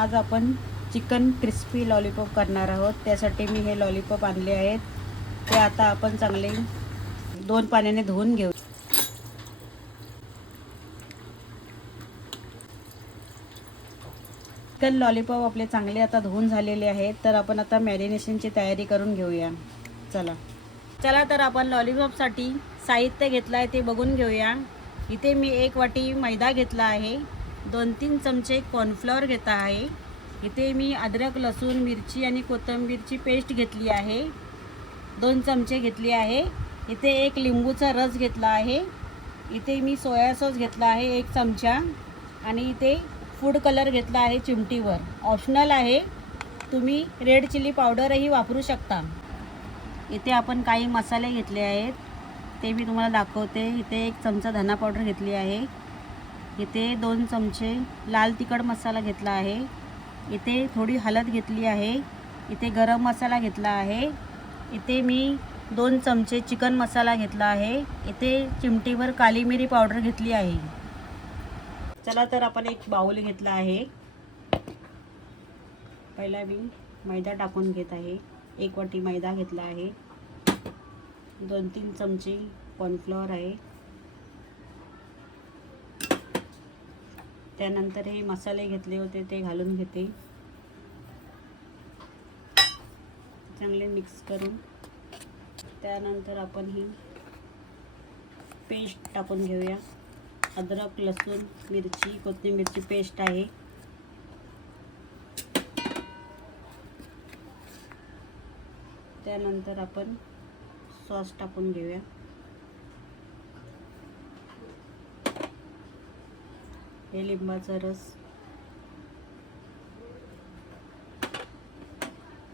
आज आपण chicken crispy lollipop करणार आहोत। त्यासाठी मी हे लॉलीपॉप आणले आहेत। ते आता आपण चांगले 2 पाण्याने धुवून घेऊ। चिकन लॉलीपॉप आपले चांगले आता धुवून झालेले आहेत। तर आपण आता मॅरिनेशनची तयारी करून घेऊया। चला तर आपण लॉलीपॉपसाठी साहित्य घेतलं आहे ते बघून घेऊया। इथे मी 1 वाटी मैदा घेतला आहे, 2-3 चमचे कॉर्नफ्लॉवर घेत आहे। इथे मी अद्रक, लसूण, मिरची आणि कोथिंबीरची पेस्ट घेतली आहे, 2 चमचे घेतली आहे। इथे 1 लिंबूचा रस घेतला आहे। इथे मी सोया सॉस घेतला आहे 1 चमचा आणि इथे फूड कलर घेतला आहे चिमटीवर। ऑप्शनल आहे, तुम्ही रेड चिली पावडरही वापरू शकता। इथे आपण काही मसाले घेतले आहेत ते मी तुम्हाला दाखवते। इथे 1 चमचा धना पावडर घेतली आहे। इथे 2 चमचे लाल तिखट मसाला घेतला आहे। इथे थोडी हळद घेतली आहे। इथे गरम मसाला घेतला आहे। इथे मी 2 चमचे चिकन मसाला घेतला आहे। इथे चिमटीवर काली मिरी पावडर घेतली आहे। चला तर आपण एक बाउल घेतला आहे। पहिला मी मैदा टाकून घेत आहे। 1 वाटी मैदा घेतला आहे, 2-3 चमचे कॉर्नफ्लॉवर आहे। त्यानंतर हे मसाले घेतले होते ते घालून घेते, चांगले मिक्स करून। त्यानंतर आपण ही पेस्ट टाकून घेऊया। अद्रक, लसूण, मिरची, कोथिंबीरची पेस्ट आहे। त्यानंतर आपण सॉस टाकून घेऊया। हे लिंबाचा रस,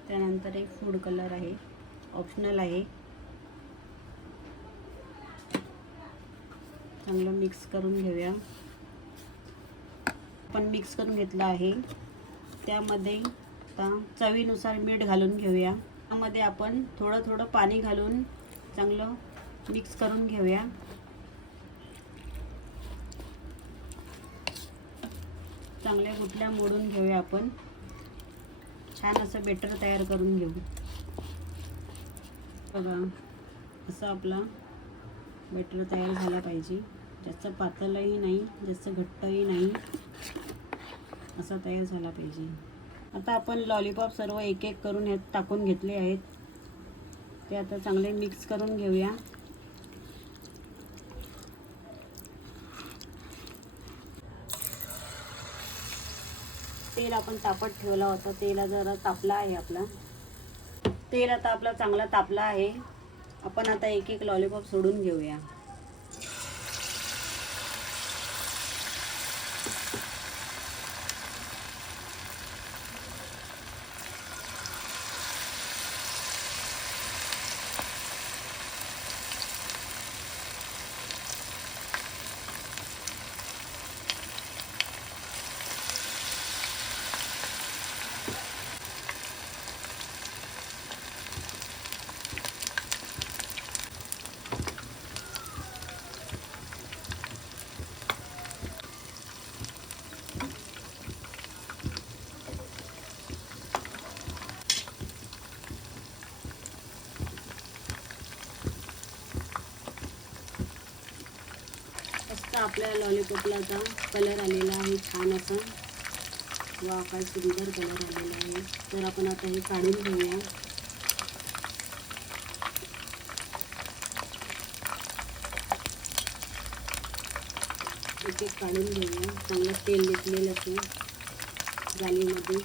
त्यानंतर एक फूड कलर आहे, ऑप्शनल आहे। चांगलं मिक्स करून घेऊया। आपण मिक्स करून घेतलं आहे। त्यामध्ये आता चवीनुसार मीठ घालून घेऊया। त्यामध्ये आपण थोडं पाणी घालून चांगलं मिक्स करून घेऊया। चांगल्या गुठल्या मोडून घेऊया। आपण छान असं बेटर तयार करून घेऊ। बघा, असं आपला बेटर तयार झाला पाहिजे। जास्त पातळही नाही, जास्त घट्टही नाही, असा तयार झाला पाहिजे। आता आपण लॉलीपॉप सर्व एक एक करून ह्यात टाकून घेतले आहेत। ते आता चांगले मिक्स करून घेऊया। तेल आपण तापत ठेवला होता, तेल जरा तापला आहे आपला। तेल आता आपला चांगला तापला आहे। आपण आता एक एक लॉलीपॉप सोडून घेऊया। आपल्या लॉलीपॉपला आता कलर आलेला आहे छान असा। वा, काय सुंदर कलर आलेला आहे। तर आपण आता हे काढून घेऊया। एक एक काढून घेऊया। चांगलं तेल निघलेलं असेल जाळीमध्ये।